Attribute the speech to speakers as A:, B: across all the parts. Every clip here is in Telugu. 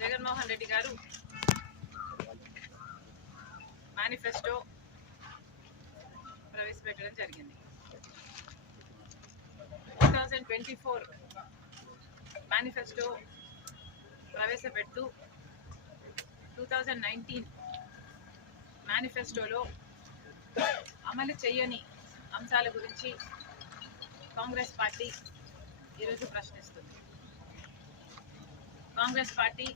A: జగన్మోహన్ రెడ్డి గారు మేనిఫెస్టో ప్రవేశపెట్టడం జరిగింది. Two thousand twenty four manifesto ప్రవేశపెడుతూ two thousand nineteen మేనిఫెస్టోలో అమలు చేయని అంశాల గురించి కాంగ్రెస్ పార్టీ ఈరోజు ప్రశ్నిస్తుంది. కాంగ్రెస్ పార్టీ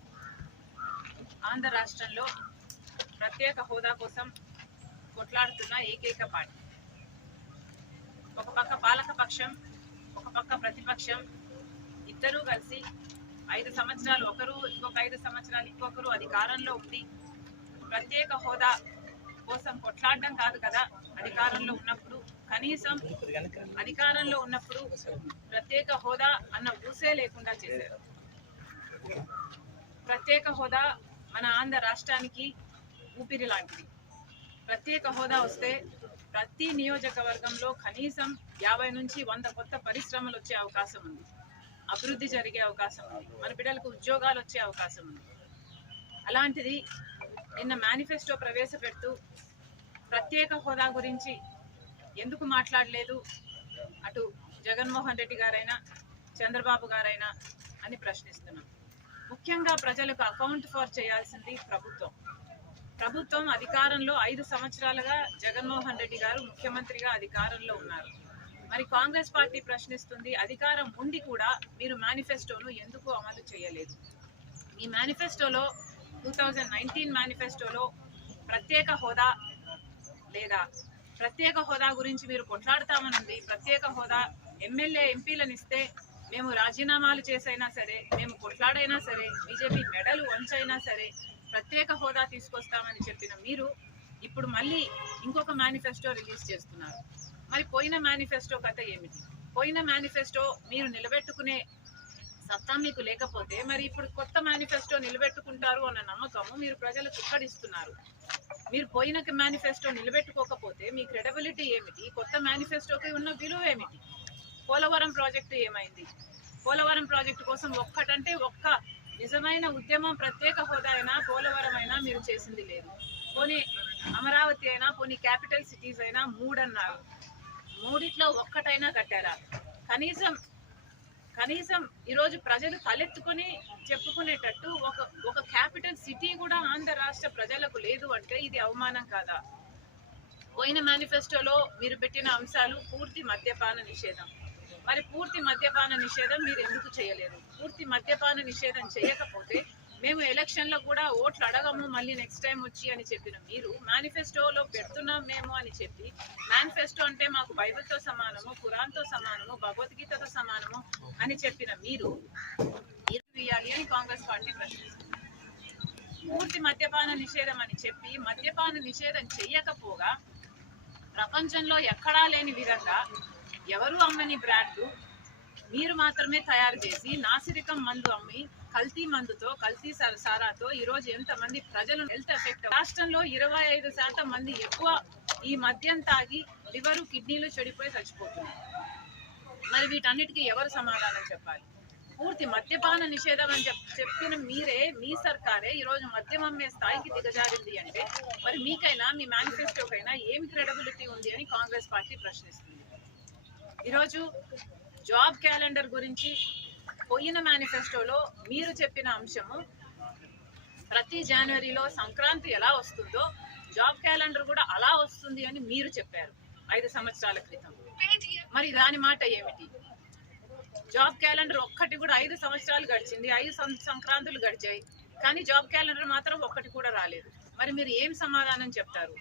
A: ఆంధ్ర రాష్ట్రంలో ప్రత్యేక హోదా కోసం కొట్లాడుతున్న ఏకైక పార్టీ. ఒక పక్క పాలక పక్షం ఒక పక్క ప్రతిపక్షం ఇద్దరూ కలిసి ఐదు సంవత్సరాలు ఒకరు ఇంకొక ఐదు సంవత్సరాలు ఇంకొకరు అధికారంలో ఉండి ప్రత్యేక హోదా కోసం కొట్లాడడం కాదు కదా అధికారంలో ఉన్నప్పుడు. కనీసం అధికారంలో ఉన్నప్పుడు ప్రత్యేక హోదా అన్న ఊసే లేకుండా చేశారు. ప్రత్యేక హోదా మన ఆంధ్ర రాష్ట్రానికి ఊపిరి లాంటిది. ప్రత్యేక హోదా వస్తే ప్రతి నియోజకవర్గంలో కనీసం యాభై నుంచి వంద కొత్త పరిశ్రమలు వచ్చే అవకాశం ఉంది. అభివృద్ధి జరిగే అవకాశం ఉంది. మన బిడ్డలకు ఉద్యోగాలు వచ్చే అవకాశం ఉంది. అలాంటిది నిన్న మేనిఫెస్టో ప్రవేశపెడుతూ ప్రత్యేక హోదా గురించి ఎందుకు మాట్లాడలేదు? అటు జగన్మోహన్ రెడ్డి గారైనా చంద్రబాబు గారైనా అని ప్రశ్నిస్తున్నాం. ముఖ్యంగా ప్రజలకు అకౌంట్ ఫర్ చేయాల్సింది ప్రభుత్వం. ప్రభుత్వం అధికారంలో ఐదు సంవత్సరాలుగా జగన్మోహన్ రెడ్డి గారు ముఖ్యమంత్రిగా అధికారంలో ఉన్నారు. మరి కాంగ్రెస్ పార్టీ ప్రశ్నిస్తుంది అధికారం ఉండి కూడా మీరు మేనిఫెస్టోను ఎందుకు అమలు చేయలేదు? మీ మేనిఫెస్టోలో టూ థౌజండ్ నైన్టీన్ మేనిఫెస్టోలో ప్రత్యేక హోదా లేదా? ప్రత్యేక హోదా గురించి మీరు కొట్లాడతామనుంది ప్రత్యేక హోదా ఎమ్మెల్యే ఎంపీలను ఇస్తే మేము రాజీనామాలు చేసైనా సరే మేము కొట్లాడైనా సరే బీజేపీ మెడలు వంచైనా సరే ప్రత్యేక హోదా తీసుకొస్తామని చెప్పిన మీరు ఇప్పుడు మళ్ళీ ఇంకొక మేనిఫెస్టో రిలీజ్ చేస్తున్నారు. మరి పోయిన మేనిఫెస్టో కథ ఏమిటి? పోయిన మేనిఫెస్టో మీరు నిలబెట్టుకునే సత్తా మీకు లేకపోతే మరి ఇప్పుడు కొత్త మేనిఫెస్టో నిలబెట్టుకుంటారు అన్న నమ్మకము మీరు ప్రజలకు ఇక్కడిస్తున్నారు మీరు పోయిన మేనిఫెస్టో నిలబెట్టుకోకపోతే మీ క్రెడబిలిటీ ఏమిటి? కొత్త మేనిఫెస్టోకి ఉన్న విలువ ఏమిటి? పోలవరం ప్రాజెక్టు ఏమైంది? పోలవరం ప్రాజెక్టు కోసం ఒక్కటంటే ఒక్క నిజమైన ఉద్యమం ప్రత్యేక హోదా అయినా పోలవరం అయినా మీరు చేసింది లేదు. పోనీ అమరావతి అయినా పోనీ క్యాపిటల్ సిటీస్ అయినా మూడన్నారు. మూడిట్లో ఒక్కటైనా కట్టారా? కనీసం కనీసం ఈరోజు ప్రజలు తలెత్తుకొని చెప్పుకునేటట్టు ఒక ఒక క్యాపిటల్ సిటీ కూడా ఆంధ్ర రాష్ట్ర ప్రజలకు లేదు అంటే ఇది అవమానం కాదా? పోయిన మేనిఫెస్టోలో మీరు పెట్టిన అంశాలు పూర్తి మద్యపాన నిషేధం. మరి పూర్తి మద్యపాన నిషేధం మీరు ఎందుకు చేయలేదు పూర్తి మద్యపాన నిషేధం చేయకపోతే మేము ఎలక్షన్లో కూడా ఓట్లు అడగము మళ్ళీ నెక్స్ట్ టైం వచ్చి అని చెప్పిన మీరు మేనిఫెస్టోలో పెడుతున్నాం మేము అని చెప్పి మేనిఫెస్టో అంటే మాకు బైబిల్తో సమానము ఖురాన్తో సమానము భగవద్గీతతో సమానము అని చెప్పిన మీరు అని కాంగ్రెస్ పార్టీ ప్రశ్నిస్తుంది. పూర్తి మద్యపాన నిషేధం అని చెప్పి మద్యపాన నిషేధం చెయ్యకపోగా ప్రపంచంలో ఎక్కడా లేని విధంగా ఎవరు అమ్మని బ్రాండ్లు? మీరు మాత్రమే తయారు చేసి నాసిరికం మందు అమ్మి కల్తీ మందుతో కల్తీ సారాతో ఈ రోజు ఎంతమంది ప్రజలు హెల్త్ ఎఫెక్ట్ రాష్ట్రంలో ఇరవై ఐదు శాతం మంది ఎక్కువ ఈ మద్యం తాగి లివరు కిడ్నీలు చెడిపోయి చచ్చిపోతున్నారు. మరి వీటన్నిటికీ ఎవరు సమాధానం చెప్పాలి? పూర్తి మద్యపాన నిషేధం అని చెప్పిన మీరే మీ సర్కారే ఈ రోజు మద్యం అమ్మే స్థాయికి దిగజారింది అంటే మరి మీకైనా మీ మేనిఫెస్టోకైనా ఏమి క్రెడబిలిటీ ఉంది అని కాంగ్రెస్ పార్టీ ప్రశ్నిస్తుంది. ఈరోజు జాబ్ క్యాలెండర్ గురించి పోయిన మేనిఫెస్టోలో మీరు చెప్పిన అంశము ప్రతి జనవరిలో సంక్రాంతి ఎలా వస్తుందో జాబ్ క్యాలెండర్ కూడా అలా వస్తుంది అని మీరు చెప్పారు ఐదు సంవత్సరాల క్రితం. మరి దాని మాట ఏమిటి? జాబ్ క్యాలెండర్ ఒక్కటి కూడా ఐదు సంవత్సరాలు గడిచింది ఐదు సంక్రాంతులు గడిచాయి కానీ జాబ్ క్యాలెండర్ మాత్రం ఒక్కటి కూడా రాలేదు. మరి మీరు ఏం సమాధానం చెప్తారు?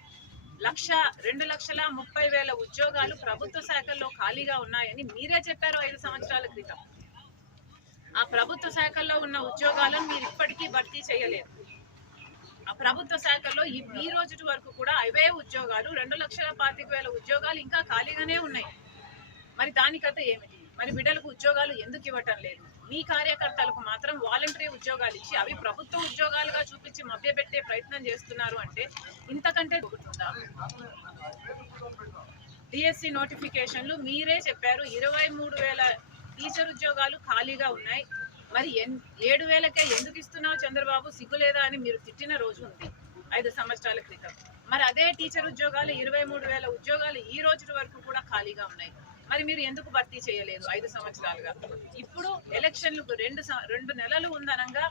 A: లక్ష రెండు లక్షల ముప్పై వేల ఉద్యోగాలు ప్రభుత్వ శాఖల్లో ఖాళీగా ఉన్నాయని మీరే చెప్పారు ఐదు సంవత్సరాల క్రితం. ఆ ప్రభుత్వ శాఖల్లో ఉన్న ఉద్యోగాలను మీరు ఇప్పటికీ భర్తీ చేయలేరు. ఆ ప్రభుత్వ శాఖల్లో ఈ ఈ రోజు వరకు కూడా అవే ఉద్యోగాలు రెండు లక్షల పాతిక వేల ఉద్యోగాలు ఇంకా ఖాళీగానే ఉన్నాయి. మరి దానికత ఏమిటి? మరి బిడ్డలకు ఉద్యోగాలు ఎందుకు ఇవ్వటం లేదు? మీ కార్యకర్తలకు మాత్రం వాలంటరీ ఉద్యోగాలు ఇచ్చి అవి ప్రభుత్వ ఉద్యోగాలుగా చూపించి మభ్యపెట్టే ప్రయత్నం చేస్తున్నారు అంటే ఇంతకంటే దొరుకుతుందా డిఎస్సి నోటిఫికేషన్లు మీరే చెప్పారు ఇరవై మూడు వేల టీచర్ ఉద్యోగాలు ఖాళీగా ఉన్నాయి. మరి ఎన్ ఏడు వేలకే ఎందుకు ఇస్తున్నావు చంద్రబాబు? సిగ్గులేదా అని మీరు తిట్టిన రోజు ఉంది ఐదు సంవత్సరాల క్రితం. మరి అదే టీచర్ ఉద్యోగాలు ఇరవై మూడు వేల ఉద్యోగాలు ఈ రోజు వరకు కూడా ఖాళీగా ఉన్నాయి. మరి మీరు ఎందుకు భర్తీ చేయలేదు ఐదు సంవత్సరాలుగా? ఇప్పుడు ఎలక్షన్లకు రెండు రెండు నెలలు ఉందనంగా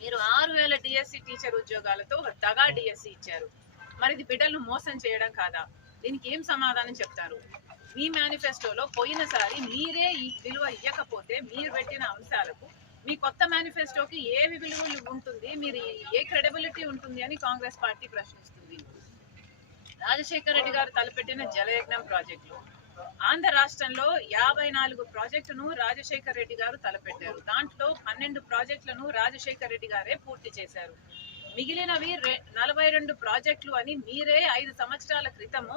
A: మీరు ఆరు వేల డిఎస్సి టీచర్ ఉద్యోగాలతో ఒక దగా డిఎస్సి ఇచ్చారు. మరి ఇది బిడ్డలను మోసం చేయడం కాదా? దీనికి ఏం సమాధానం చెప్తారు? మీ మేనిఫెస్టోలో పోయినసారి మీరే ఈ విలువ ఇవ్వకపోతే మీరు పెట్టిన అంశాలకు మీ కొత్త మేనిఫెస్టోకి ఏ విలువలు ఉంటుంది? మీరు ఏ క్రెడిబిలిటీ ఉంటుంది అని కాంగ్రెస్ పార్టీ ప్రశ్నిస్తుంది. రాజశేఖర రెడ్డి గారు తలపెట్టిన జలయజ్ఞం ప్రాజెక్టులు ఆంధ్ర రాష్ట్రంలో యాభై నాలుగు ప్రాజెక్టును రాజశేఖర రెడ్డి గారు తలపెట్టారు. దాంట్లో పన్నెండు ప్రాజెక్టులను రాజశేఖర రెడ్డి గారే పూర్తి చేశారు. మిగిలినవి నలభై రెండు ప్రాజెక్టులు అని మీరే ఐదు సంవత్సరాల క్రితము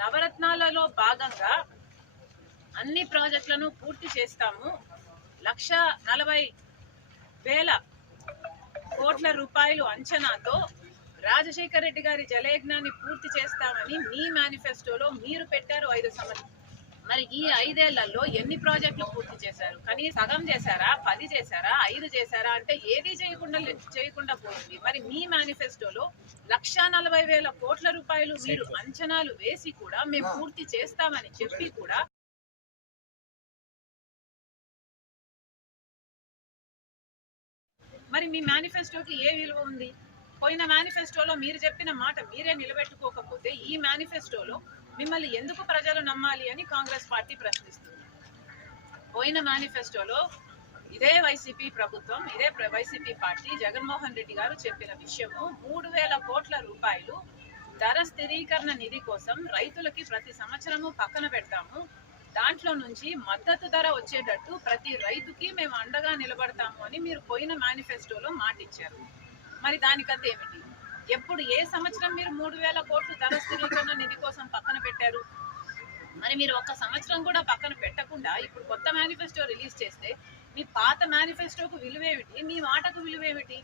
A: నవరత్నాలలో భాగంగా అన్ని ప్రాజెక్టులను పూర్తి చేస్తాము. లక్ష నలభై వేల కోట్ల రూపాయలు అంచనాతో రాజశేఖర రెడ్డి గారి జలయజ్ఞాన్ని పూర్తి చేస్తామని మీ మేనిఫెస్టోలో మీరు పెట్టారు ఐదు సంవత్సరం మరి ఈ ఐదేళ్ళలో ఎన్ని ప్రాజెక్టులు పూర్తి చేశారు? కనీసం సగం చేశారా? పది చేశారా? ఐదు చేశారా? అంటే ఏది చేయకుండా చేయకుండా పోయింది. మరి మీ మేనిఫెస్టోలో లక్షా నలభై వేల కోట్ల రూపాయలు మీరు అంచనాలు వేసి కూడా మేము పూర్తి చేస్తామని చెప్పి కూడా మరి మీ మేనిఫెస్టోకి ఏ విలువ ఉంది? పోయిన మేనిఫెస్టోలో మీరు చెప్పిన మాట మీరే నిలబెట్టుకోకపోతే ఈ మేనిఫెస్టోలో మిమ్మల్ని ఎందుకు ప్రజలు నమ్మాలి అని కాంగ్రెస్ పార్టీ ప్రశ్నిస్తుంది. పోయిన మేనిఫెస్టోలో ఇదే వైసీపీ ప్రభుత్వం ఇదే వైసీపీ పార్టీ జగన్మోహన్ రెడ్డి గారు చెప్పిన విషయము మూడు వేల కోట్ల రూపాయలు ధర స్థిరీకరణ నిధి కోసం రైతులకి ప్రతి సంవత్సరము పక్కన పెడతాము. దాంట్లో నుంచి మద్దతు ధర వచ్చేటట్టు ప్రతి రైతుకి మేము అండగా నిలబడతాము అని మీరు పోయిన మేనిఫెస్టోలో మాటిచ్చారు. మరి దానికంత ఏమిటి? ఎప్పుడు ఏ సంవత్సరం మీరు మూడు వేల కోట్లు ధర స్థిరీకరణ నిధి కోసం పక్కన పెట్టారు? మరి మీరు ఒక్క సంవత్సరం కూడా పక్కన పెట్టకుండా ఇప్పుడు కొత్త మేనిఫెస్టో రిలీజ్ చేస్తే మీ పాత మేనిఫెస్టోకు విలువేమిటి? మీ మాటకు విలువేమిటి?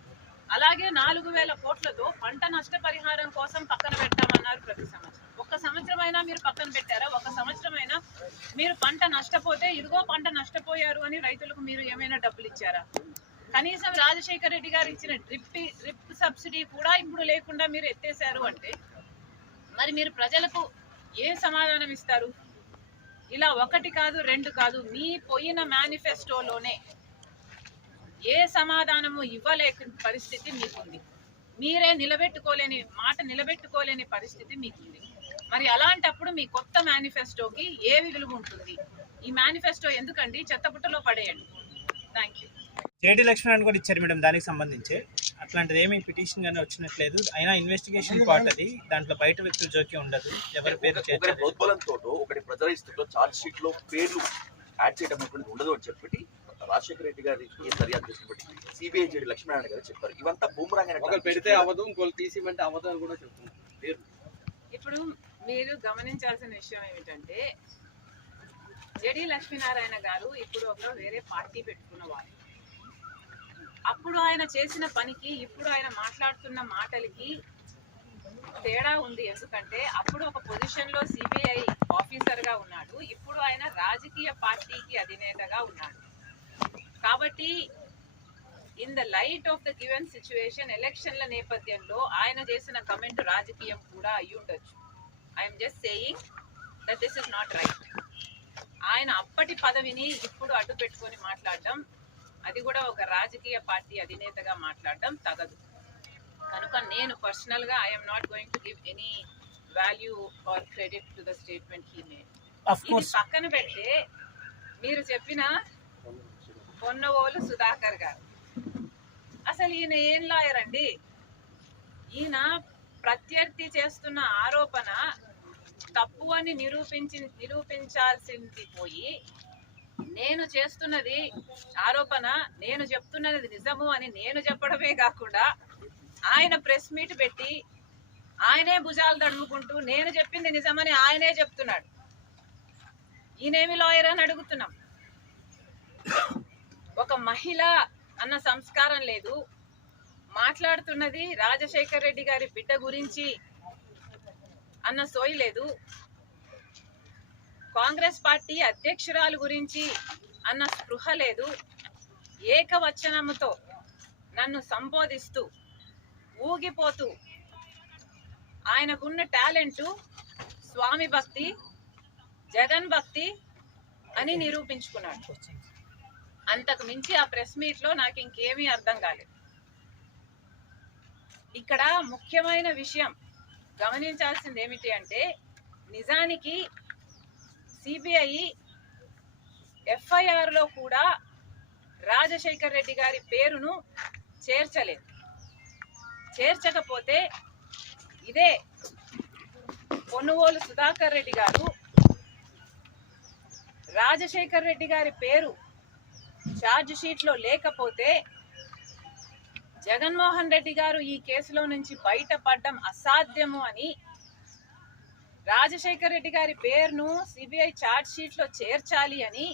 A: అలాగే నాలుగు వేల కోట్లతో పంట నష్టపరిహారం కోసం పక్కన పెట్టామన్నారు ప్రతి సంవత్సరం. ఒక సంవత్సరం అయినా మీరు పక్కన పెట్టారా? ఒక సంవత్సరం అయినా మీరు పంట నష్టపోతే ఇదిగో పంట నష్టపోయారు అని రైతులకు మీరు ఏమైనా డబ్బులు ఇచ్చారా? కనీసం రాజశేఖర రెడ్డి గారు ఇచ్చిన డ్రిప్ డ్రిప్ సబ్సిడీ కూడా ఇప్పుడు లేకుండా మీరు ఎత్తేసారు అంటే మరి మీరు ప్రజలకు ఏ సమాధానం ఇస్తారు? ఇలా ఒకటి కాదు రెండు కాదు మీ పోయిన మేనిఫెస్టోలోనే ఏ సమాధానము ఇవ్వలేక పరిస్థితి మీకుంది. మీరే నిలబెట్టుకోలేని మాట నిలబెట్టుకోలేని పరిస్థితి మీకుంది. మరి అలాంటప్పుడు మీ కొత్త మేనిఫెస్టోకి ఏ విలువ ఉంటుంది? ఈ మేనిఫెస్టో ఎందుకండి? చెత్తపుట్టలో పడేయండి. థ్యాంక్ యూ
B: జేడి లక్ష్మణ్ కూడా ఇచ్చారు మేడం దానికి సంబంధించి. అట్లాంటిది ఏమీ పిటిషన్ గానీ వచ్చినట్లేదు. అయినా ఇన్వెస్టిగేషన్ పార్ట్ అది. దాంట్లో బయట వ్యక్తుల జోక్యం ఉండదు. ఎవరి పేరు
C: ఒకటి ప్రజరిస్తుంటో చార్జ్ షీట్లో పేర్లు యాడ్ చేయడం ఉండదు అని చెప్పి రాజశేఖర రెడ్డి గారికి దర్యాప్తు చేసినప్పటి సిబిఐ జేడి లక్ష్మీనారాయణ గారు చెప్పారు. ఇవంతా బూమరాంగ్
D: ఒకరు పెడితే అవ్వదు ఇంకోళ్ళు తీసిమంటే అవ్వదు అని కూడా చెప్తున్నారు.
C: పేరు
A: ఇప్పుడు మీరు గమనించాల్సిన విషయం ఏమిటంటే జడి లక్ష్మీనారాయణ గారు ఇప్పుడు ఒక వేరే పార్టీ పెట్టుకున్నవారు అప్పుడు ఆయన చేసిన పనికి ఇప్పుడు ఆయన మాట్లాడుతున్న మాటలకి తేడా ఉంది. ఎందుకంటే అప్పుడు ఒక పొజిషన్లో సిబిఐ ఆఫీసర్గా ఉన్నాడు. ఇప్పుడు ఆయన రాజకీయ పార్టీకి అధినేతగా ఉన్నాడు. కాబట్టి in the light of the given situation ఎలక్షన్ల నేపథ్యంలో ఆయన చేసిన కమెంట్ రాజకీయం కూడా అయి ఉండొచ్చు. I'm just saying that this is not right ఆయన అప్పటి పదవిని ఇప్పుడు అడ్డు పెట్టుకొని మాట్లాడడం అది కూడా ఒక రాజకీయ పార్టీ అధినేతగా మాట్లాడడం తగదు. కనుక నేను పర్సనల్గా I'm not going to give any value or credit to the statement he made
B: of
A: ఇది
B: కోర్స్
A: పక్కన పెడితే మీరు చెప్పిన పొన్నవోలు సుధాకర్ గారు. అసలు ఈయన ఏం లాయర్ అండి? ఈయన ప్రత్యర్థి చేస్తున్న ఆరోపణ తప్పు అని నిరూపించి నిరూపించాల్సింది పోయి నేను చేస్తున్నది ఆరోపణ నేను చెప్తున్నది నిజము అని నేను చెప్పడమే కాకుండా ఆయన ప్రెస్ మీట్ పెట్టి ఆయనే భుజాలు తడుముకుంటూ నేను చెప్పింది నిజమని ఆయనే చెప్తున్నాడు. ఈయనేమి లాయర్ అని అడుగుతున్నాం. ఒక మహిళ అన్న సంస్కారం లేదు. మాట్లాడుతున్నది రాజశేఖర్ రెడ్డి గారి బిడ్డ గురించి అన్న సోయి లేదు. కాంగ్రెస్ పార్టీ అధ్యక్షురాలు గురించి అన్న స్పృహ లేదు. ఏకవచనముతో నన్ను సంబోధిస్తూ ఊగిపోతూ ఆయనకున్న టాలెంటు స్వామి భక్తి జగన్ భక్తి అని నిరూపించుకున్నాడు. అంతకు మించి ఆ ప్రెస్ మీట్లో నాకు ఇంకేమీ అర్థం కాలేదు. ఇక్కడ ముఖ్యమైన విషయం గమనించాల్సింది ఏమిటి అంటే నిజానికి సిబిఐ ఎఫ్ఐఆర్లో కూడా రాజశేఖర్ రెడ్డి గారి పేరును చేర్చలేదు. చేర్చకపోతే ఇదే కొనుగోలు సుధాకర్ రెడ్డి గారు రాజశేఖర్ రెడ్డి గారి పేరు ఛార్జ్ లేకపోతే జగన్మోహన్ రెడ్డి గారు ఈ కేసులో నుంచి బయటపడడం అసాధ్యము అని రాజశేఖర్ రెడ్డి గారి పేరును సిబిఐ ఛార్జ్ షీట్లో చేర్చాలి అని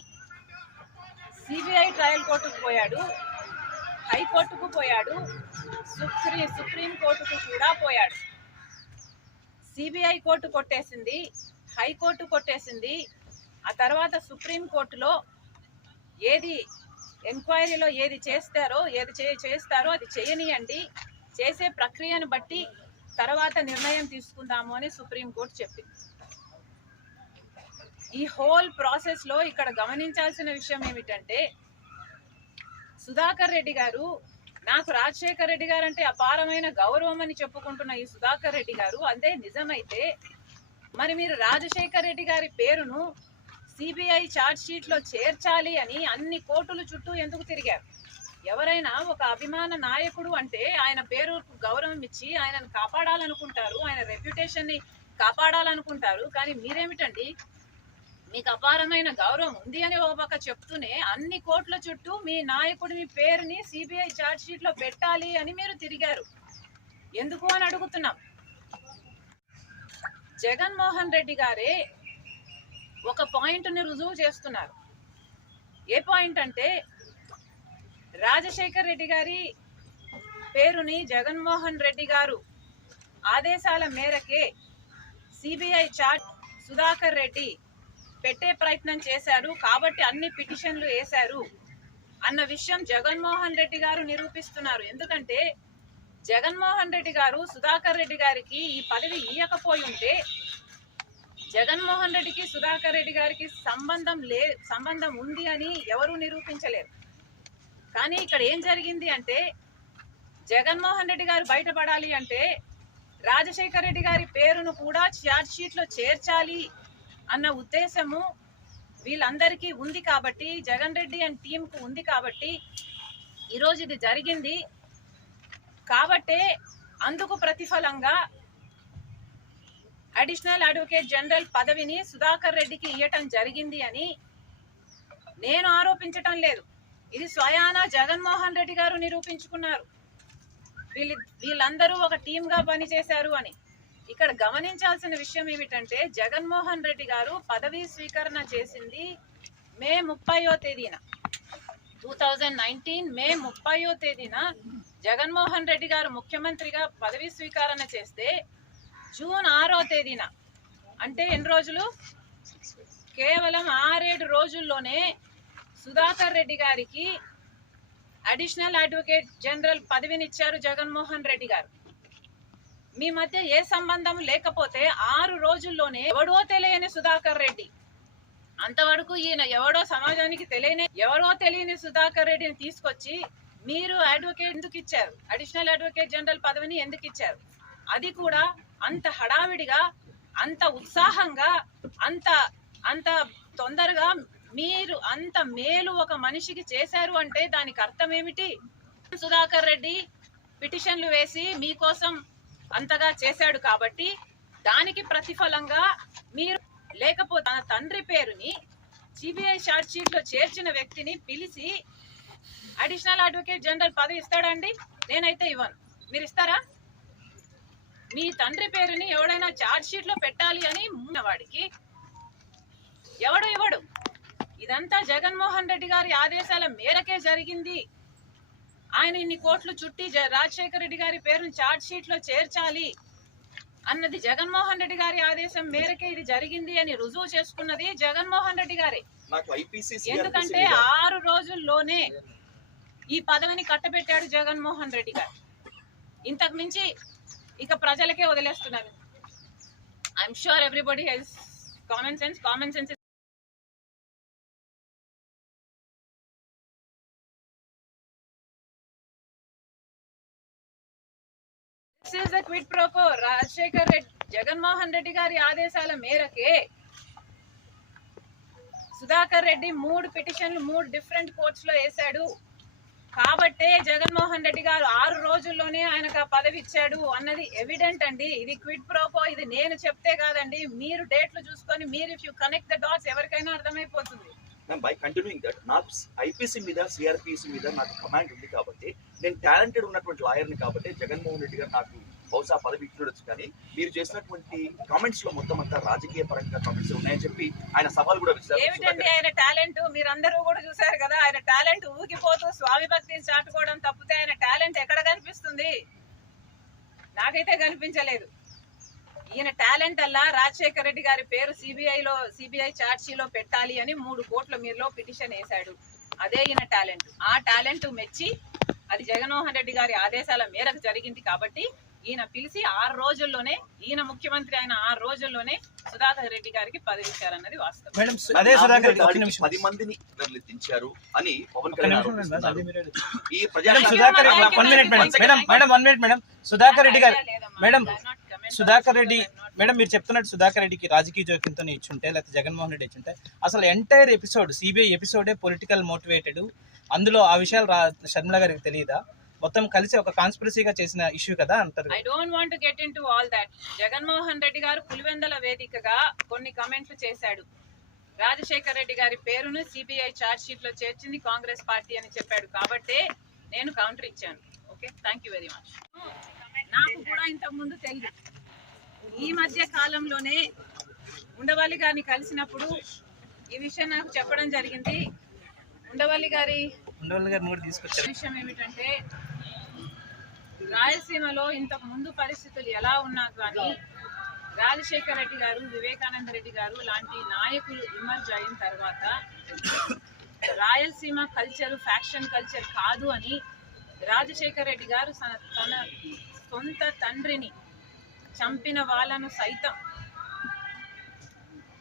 A: సిబిఐ ట్రయల్ కోర్టుకు పోయాడు హైకోర్టుకు పోయాడు సుప్రీం సుప్రీం కోర్టుకు కూడా పోయాడు. సిబిఐ కోర్టు కొట్టేసింది హైకోర్టు కొట్టేసింది. ఆ తర్వాత సుప్రీం కోర్టులో ఏది ఎంక్వైరీలో ఏది చేస్తారో ఏది చే చేస్తారో అది చేయనియండి. చేసే ప్రక్రియను బట్టి తర్వాత నిర్ణయం తీసుకుందాము అని సుప్రీంకోర్టు చెప్పింది. ఈ హోల్ ప్రాసెస్లో ఇక్కడ గమనించాల్సిన విషయం ఏమిటంటే సుధాకర్ రెడ్డి గారు నాకు రాజశేఖర్ రెడ్డి గారు అంటే అపారమైన గౌరవం అని చెప్పుకుంటున్న ఈ సుధాకర్ రెడ్డి గారు అదే నిజమైతే మరి మీరు రాజశేఖర్ రెడ్డి గారి పేరును సిబిఐ ఛార్జ్ షీట్లో చేర్చాలి అని అన్ని కోర్టుల చుట్టూ ఎందుకు తిరిగారు? ఎవరైనా ఒక అభిమాన నాయకుడు అంటే ఆయన పేరు గౌరవం ఇచ్చి ఆయనను కాపాడాలనుకుంటారు ఆయన రెప్యుటేషన్ని కాపాడాలనుకుంటారు. కానీ మీరేమిటండి? మీకు అపారమైన గౌరవం ఉంది అని ఒక పక్క చెప్తూనే అన్ని కోట్ల చుట్టూ మీ నాయకుడి మీ పేరుని సిబిఐ ఛార్జ్ షీట్లో పెట్టాలి అని మీరు తిరిగారు. ఎందుకు అని అడుగుతున్నాం. జగన్మోహన్ రెడ్డి గారే ఒక పాయింట్ని రుజువు చేస్తున్నారు. ఏ పాయింట్ అంటే రాజశేఖర్ రెడ్డి గారి పేరుని జగన్మోహన్ రెడ్డి గారు ఆదేశాల మేరకే సిబిఐ చార్ట్ సుధాకర్ రెడ్డి పెట్టే ప్రయత్నం చేశారు. కాబట్టి అన్ని పిటిషన్లు వేశారు అన్న విషయం జగన్మోహన్ రెడ్డి గారు నిరూపిస్తున్నారు. ఎందుకంటే జగన్మోహన్ రెడ్డి గారు సుధాకర్ రెడ్డి గారికి ఈ పదవి ఇయ్యకపోయి ఉంటే జగన్మోహన్ రెడ్డికి సుధాకర్ రెడ్డి గారికి సంబంధం లే సంబంధం ఉంది అని ఎవరూ నిరూపించలేరు. కానీ ఇక్కడ ఏం జరిగింది అంటే జగన్మోహన్ రెడ్డి గారు బయటపడాలి అంటే రాజశేఖర్ రెడ్డి గారి పేరును కూడా ఛార్జ్ చేర్చాలి అన్న ఉద్దేశము వీళ్ళందరికీ ఉంది కాబట్టి జగన్ రెడ్డి అండ్ టీంకు ఉంది కాబట్టి ఈరోజు ఇది జరిగింది. కాబట్టే అందుకు ప్రతిఫలంగా అడిషనల్ అడ్వకేట్ జనరల్ పదవిని సుధాకర్ రెడ్డికి ఇవ్వటం జరిగింది అని నేను ఆరోపించటం లేదు. ఇది స్వయాన జగన్మోహన్ రెడ్డి గారు నిరూపించుకున్నారు. వీళ్ళు వీళ్ళందరూ ఒక టీంగా పనిచేశారు అని. ఇక్కడ గమనించాల్సిన విషయం ఏమిటంటే జగన్మోహన్ రెడ్డి గారు పదవీ స్వీకరణ చేసింది మే ముప్పయో తేదీన. టూ థౌజండ్ నైన్టీన్ మే ముప్పయో తేదీన జగన్మోహన్ రెడ్డి గారు ముఖ్యమంత్రిగా పదవీ స్వీకరణ చేస్తే జూన్ ఆరో తేదీన. అంటే ఎన్ని రోజులు? కేవలం ఆరేడు రోజుల్లోనే సుధాకర్ రెడ్డి గారికి అడిషనల్ అడ్వకేట్ జనరల్ పదవినిచ్చారు జగన్మోహన్ రెడ్డి గారు. మీ మధ్య ఏ సంబంధం లేకపోతే ఆరు రోజుల్లోనే ఎవడో తెలియని సుధాకర్ రెడ్డి. అంతవరకు ఈయన ఎవడో సమాజానికి తెలియని ఎవరో తెలియని సుధాకర్ రెడ్డిని తీసుకొచ్చి మీరు అడ్వకేట్ ఎందుకు ఇచ్చారు? అడిషనల్ అడ్వకేట్ జనరల్ పదవిని ఎందుకు ఇచ్చారు? అది కూడా అంత హడావిడిగా అంత ఉత్సాహంగా అంత అంత తొందరగా మీరు అంత మేలు ఒక మనిషికి చేశారు అంటే దానికి అర్థం ఏమిటి? సుధాకర్ రెడ్డి పిటిషన్లు వేసి మీకోసం అంతగా చేశాడు కాబట్టి దానికి ప్రతిఫలంగా మీరు లేకపోతే తన తండ్రి పేరుని సిబిఐ షార్ట్ షీట్లో చేర్చిన వ్యక్తిని పిలిచి అడిషనల్ అడ్వకేట్ జనరల్ పదవి ఇస్తాడండి? నేనైతే ఇవ్వను. మీరు ఇస్తారా? మీ తండ్రి పేరుని ఎవడైనా ఛార్జ్ షీట్లో పెట్టాలి అని వాడికి ఎవడు ఇవ్వడు? ఇదంతా జగన్మోహన్ రెడ్డి గారి ఆదేశాల మేరకే జరిగింది. ఆయన ఇన్ని కోట్లు చుట్టి రాజశేఖర రెడ్డి గారి పేరును ఛార్జ్ షీట్లో చేర్చాలి అన్నది జగన్మోహన్ రెడ్డి గారి ఆదేశం మేరకే ఇది జరిగింది అని రుజువు చేసుకున్నది జగన్మోహన్ రెడ్డి గారే. ఎందుకంటే ఆరు రోజుల్లోనే ఈ పదవిని కట్టబెట్టాడు జగన్మోహన్ రెడ్డి గారు. ఇంతకు మించి ఇక ప్రజలకే వదిలేస్తున్నారు I'm sure everybody has common sense common sense quid pro quo Rajasekhar Reddy Jaganmohan Reddy గారి ఆదేశాల మేరకే సుధాకర్ రెడ్డి మూడు పిటిషన్లు మూడు డిఫరెంట్ కోర్ట్స్లో వేశాడు. కాబట్టే జగన్మోహన్ రెడ్డి గారు ఆరు రోజుల్లోనే ఆయనకు ఆ పదవి ఇచ్చాడు అన్నది ఎవిడెంట్ అండి. ఇది క్విడ్ ప్రోకో ఇది నేను చెప్తే కాదండి. మీరు డేట్లు చూసుకొని మీరు if you connect the dots ఎవరికైనా అర్థమైపోతుంది.
C: బై కంటిన్యూయింగ్ దట్ నాకు ఐపీసీ మీద సిఆర్పిసి మీద నాకు కమాండ్ ఉంది కాబట్టి నేను టాలెంటెడ్ ఉన్నటువంటి లాయర్ని కాబట్టి జగన్మోహన్ రెడ్డి గారు నాకు బహుశా పదవి ఇచ్చుండొచ్చు కానీ మీరు చేసినటువంటి కామెంట్స్లో మొత్తం అంతా రాజకీయ పరంగా కామెంట్స్ ఉన్నాయని చెప్పి ఆయన సవాల్ కూడా విసిరారు.
A: ఏమిటండి ఆయన టాలెంట్? మీరందరూ కూడా చూసారు కదా ఆయన టాలెంట్ ఊగిపోతూ స్వామి భక్తిని చాటుకోవడం తప్పితే ఆయన టాలెంట్ ఎక్కడ కనిపిస్తుంది? నాకైతే కనిపించలేదు. ఈయన టాలెంట్ అల్లా రాజశేఖర రెడ్డి గారి పేరు సిబిఐ లో సిబిఐ లో పెట్టాలి అని మూడు కోట్ల మీరులో పిటిషన్ వేశాడు. అదే ఈయన టాలెంట్. ఆ టాలెంట్ మెచ్చి అది జగన్మోహన్ రెడ్డి గారి ఆదేశాల మేరకు జరిగింది కాబట్టి ఈయన పిలిచి ఆరు రోజుల్లోనే ఈయన ముఖ్యమంత్రి అయిన ఆరు రోజుల్లోనే సుధాకర్ రెడ్డి గారికి పదవి ఇచ్చారన్నది వాస్తవం
B: మేడం అదే సుధాకర్ రెడ్డి,
C: పది మందిని దించారు అని పవన్ కళ్యాణ్. ఈ ప్రజా
B: Sudhakar one minute madam. Madam madam one minute madam Sudhakar Reddy garu. Madam Sudhakar. Reddy madam మీరు చెప్తున్నట్టు సుధాకర్ రెడ్డికి రాజకీయ జోక్యంతో ఇచ్చుంటే లేకపోతే జగన్మోహన్ రెడ్డి ఇచ్చుంటే అసలు ఎంటైర్ ఎపిసోడ్ సిబిఐ ఎపిసోడే పొలిటికల్ మోటివేటెడ్ అందులో ఆ విషయాలు రా షర్మిల గారికి తెలియదా మొత్తం కలిసి ఒక కాన్స్పిరసీగా చేసిన ఇష్యూ కదా అంటారు
A: I don't want get into all that Jaganmohan Reddy garu Pulivendula వేదికగా కొన్ని కమెంట్లు చేశాడు. రాజశేఖర్ రెడ్డి గారి పేరును సిబిఐ చార్జ్ షీట్లో చేర్చింది కాంగ్రెస్ పార్టీ అని చెప్పాడు. కాబట్టే నేను కౌంటర్ ఇచ్చాను. Okay thank you very much నాకు కూడా ఇంతకు ముందు తెలియదు ఈ మధ్య కాలంలోనే ఉండవల్లి గారిని కలిసినప్పుడు ఈ విషయం నాకు చెప్పడం జరిగింది. ఉండవల్లి గారి
B: ఉండవల్లి గారిని కూడా తీసుకొచ్చారు.
A: విషయం ఏమిటంటే రాయలసీమలో ఇంతకు ముందు పరిస్థితులు ఎలా ఉన్నా కానీ రాజశేఖర రెడ్డి గారు వివేకానంద రెడ్డి గారు లాంటి నాయకులు ఇమర్జ్ అయిన తర్వాత రాయలసీమ కల్చర్ ఫ్యాక్షన్ కల్చర్ కాదు అని రాజశేఖర రెడ్డి గారు తన సొంత తండ్రిని చంపిన వాళ్ళను సైతం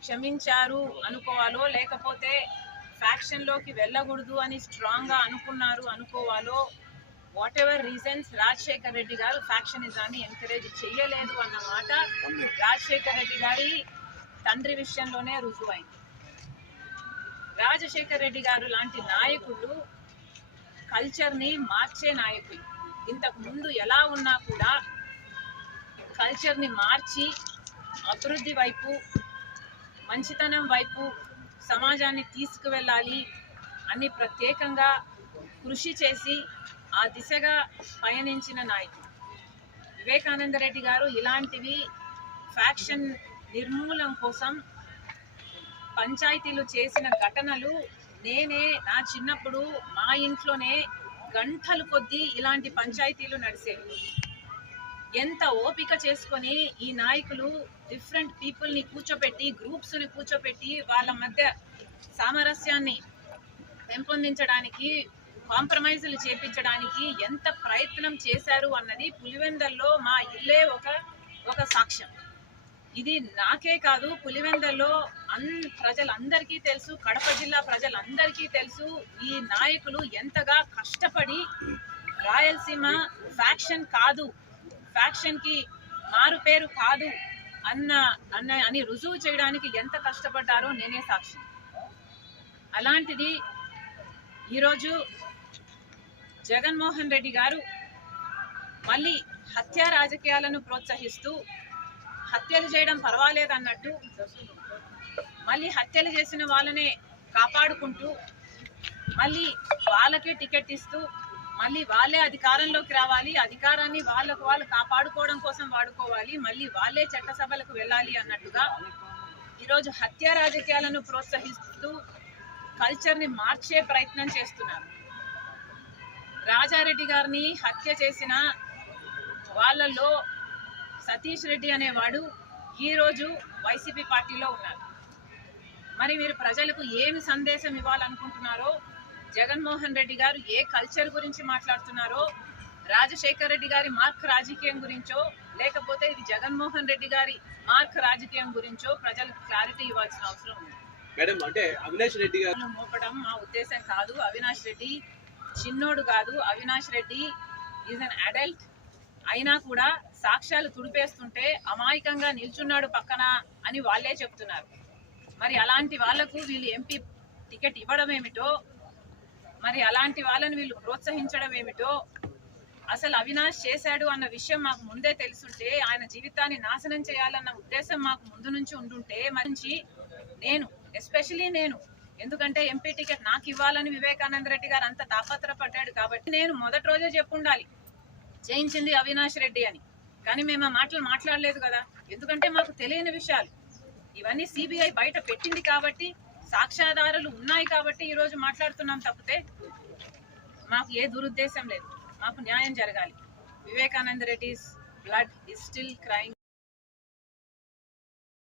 A: క్షమించారు అనుకోవాలో లేకపోతే ఫ్యాక్షన్లోకి వెళ్ళకూడదు అని స్ట్రాంగ్గా అనుకున్నారు అనుకోవాలో whatever reasons Rajasekhar Reddy garu ఫ్యాక్షనిజాన్ని ఎంకరేజ్ చేయలేదు అన్న మాట రాజశేఖర్ రెడ్డి గారి తండ్రి విషయంలోనే రుజువైంది. రాజశేఖర్ రెడ్డి గారు లాంటి నాయకులు కల్చర్ని మార్చే నాయకులు. ఇంతకు ముందు ఎలా ఉన్నా కూడా కల్చర్ని మార్చి అభివృద్ధి వైపు మంచితనం వైపు సమాజాన్ని తీసుకువెళ్ళాలి అని ప్రత్యేకంగా కృషి చేసి ఆ దిశగా పయనించిన నాయకుడు. వివేకానంద రెడ్డి గారు ఇలాంటివి ఫ్యాక్షన్ నిర్మూలం కోసం పంచాయతీలు చేసిన ఘటనలు నేనే నా చిన్నప్పుడు మా ఇంట్లోనే గంటలు కొద్దీ ఇలాంటి పంచాయతీలు నడిచేవి ఎంత ఓపిక చేసుకొని ఈ నాయకులు డిఫరెంట్ పీపుల్ని కూర్చోపెట్టి గ్రూప్స్ని కూర్చోపెట్టి వాళ్ళ మధ్య సామరస్యాన్ని పెంపొందించడానికి కాంప్రమైజులు చేపించడానికి ఎంత ప్రయత్నం చేశారు అన్నది పులివెందల్లో మా ఇల్లే ఒక ఒక సాక్ష్యం. ఇది నాకే కాదు పులివెందల్లో అన్ ప్రజలందరికీ తెలుసు కడప జిల్లా ప్రజలందరికీ తెలుసు ఈ నాయకులు ఎంతగా కష్టపడి రాయలసీమ ఫ్యాక్షన్ కాదు ఫ్యాక్షన్కి మారు పేరు కాదు అన్న అన్న అని రుజువు చేయడానికి ఎంత కష్టపడ్డారో నేనే సాక్షి. అలాంటిది ఈరోజు జగన్మోహన్ రెడ్డి గారు మళ్ళీ హత్య రాజకీయాలను ప్రోత్సహిస్తూ హత్యలు చేయడం పర్వాలేదు అన్నట్టు మళ్ళీ హత్యలు చేసిన వాళ్ళనే కాపాడుకుంటూ మళ్ళీ వాళ్ళకే టికెట్ ఇస్తూ మళ్ళీ వాళ్ళే అధికారంలోకి రావాలి అధికారాన్ని వాళ్ళకు వాళ్ళు కాపాడుకోవడం కోసం వాడుకోవాలి మళ్ళీ వాళ్ళే చట్టసభలకు వెళ్ళాలి అన్నట్టుగా ఈరోజు హత్య రాజకీయాలను ప్రోత్సహిస్తూ కల్చర్ని మార్చే ప్రయత్నం చేస్తున్నారు. రాజారెడ్డి గారిని హత్య చేసిన వాళ్ళల్లో సతీష్ రెడ్డి అనేవాడు ఈరోజు వైసీపీ పార్టీలో ఉన్నారు మరి మీరు ప్రజలకు ఏమి సందేశం ఇవ్వాలనుకుంటున్నారో జగన్మోహన్ రెడ్డి గారు ఏ కల్చర్ గురించి మాట్లాడుతున్నారో రాజశేఖర్ రెడ్డి గారి మార్క్ రాజకీయం గురించో లేకపోతే ఇది జగన్మోహన్ రెడ్డి గారి మార్క్ రాజకీయం గురించో ప్రజలకు క్లారిటీ ఇవ్వాల్సిన అవసరం ఉంది.
D: మేడం అంటే అవినాష్ రెడ్డి గారు
A: మోపడం మా ఉద్దేశం కాదు. అవినాష్ రెడ్డి చిన్నోడు కాదు Avinash Reddy is an adult అయినా కూడా సాక్ష్యాలు తుడిపేస్తుంటే అమాయకంగా నిల్చున్నాడు పక్కన అని వాళ్ళే చెప్తున్నారు. మరి అలాంటి వాళ్ళకు వీళ్ళు ఎంపీ టికెట్ ఇవ్వడం ఏమిటో మరి అలాంటి వాళ్ళని వీళ్ళు ప్రోత్సహించడం ఏమిటో అసలు అవినాష్ చేశాడు అన్న విషయం మాకు ముందే తెలుసుంటే ఆయన జీవితాన్ని నాశనం చేయాలన్న ఉద్దేశం మాకు ముందు నుంచి ఉండుంటే మంచి నేను ఎస్పెషలీ నేను ఎందుకంటే ఎంపీ టికెట్ నాకు ఇవ్వాలని వివేకానంద రెడ్డి గారు అంత తాపత్రపడ్డాడు కాబట్టి నేను మొదటి రోజే చెప్పుండాలి. చేయించింది అవినాష్ రెడ్డి అని. కానీ మేము ఆ మాటలు మాట్లాడలేదు కదా. ఎందుకంటే మాకు తెలియని విషయాలు. ఇవన్నీ సిబిఐ బయట పెట్టింది కాబట్టి సాక్ష్యాధారాలు ఉన్నాయి కాబట్టి ఈ రోజు మాట్లాడుతున్నాం తప్పితే మాకు ఏ దురుద్దేశం లేదు. మాకు న్యాయం జరగాలి. Vivekananda Reddy's blood is still crime.